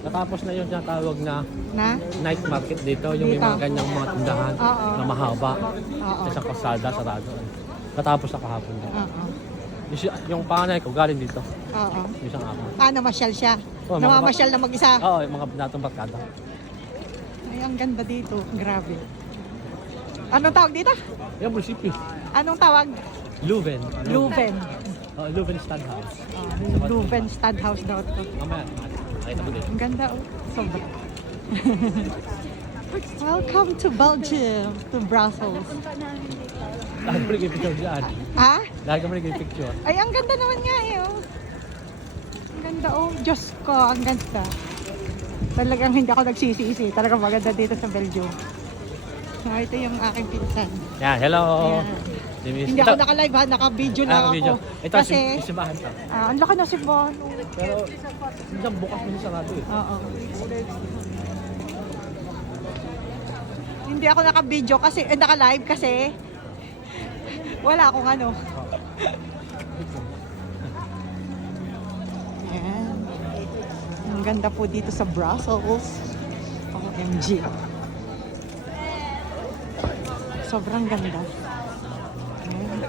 Natapos na yung tinatawag na Na? night market dito. Yung may Dito. mga ganyang mga tindahan Oo. na mahaba. Oo. Sa kalsada, sarado. Natapos na kahapon. Oo. Yung panganay ko galing dito. Oo. Yung isang araw. Namasyal siya. Oo, Namamasyal na mag-isa. Oo, yung mga binatong barkada. Ay, ang ganda dito. Grabe. Anong tawag dito? Yung munisipyo. Anong tawag? Leuven. Leuven. Leuven Stadhouse. Leuven Stadhouse daw ito. Mamaya, nakita mo dito. Ang ganda oh. Sobra. Welcome to Belgium, to Brussels. Dahil mo nag-picture dyan. Ha? Dahil mo nag-picture. Ay, ang ganda naman nga eh oh. Ang ganda oh. Diyos ko, ang ganda. Talagang hindi ako nagsisisi. Talagang maganda dito sa Belgium. Ito yung aking pinsan. Yan, hello. Ayan. Hindi ako naka-live ha, naka-video lang ako. Video. Ito, Kasi, simbahan to. ang laki na simbahan. Oh. Pero, hindi bukas mo sa sarado eh. Oo. Hindi ako naka-video kasi, naka-live kasi wala akong ano. Ayan. Ang ganda po dito sa Brussels. OMG. Sobrang ganda. Ayan.